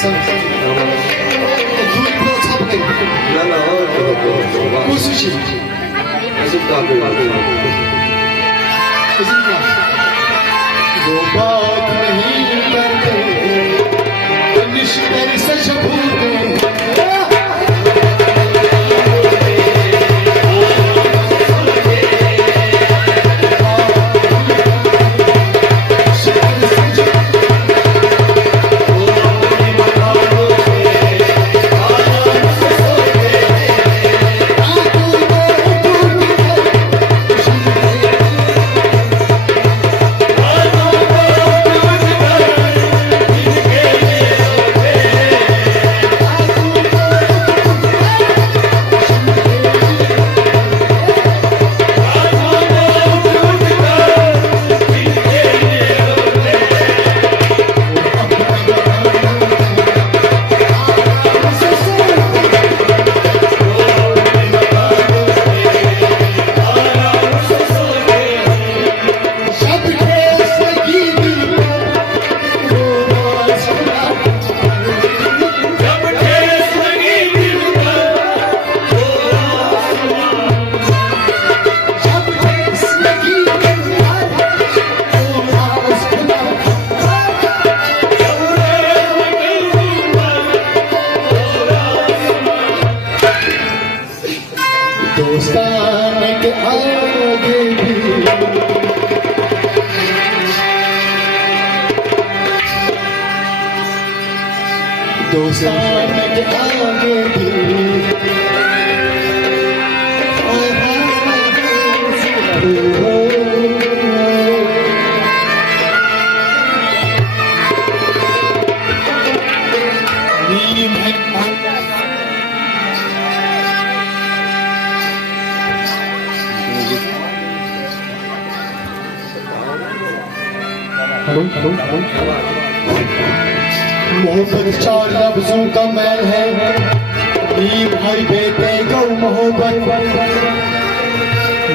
Nasıl? Duyup o tablayı. Bu sushi. Kızım का वो बात नहीं करते निश्चय सच भूलते दोस्ताने के आगे भी दोस्ताने के आगे भी मोहब्बत चार लफ्जों का मैल है नीम भाई बेटे गौ मोहब्बत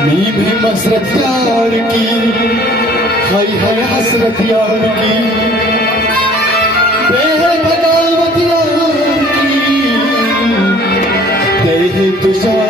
नीम है मसरत यार की हाय हाय हसरत यार की बेहद बगावत यार की देह तुझा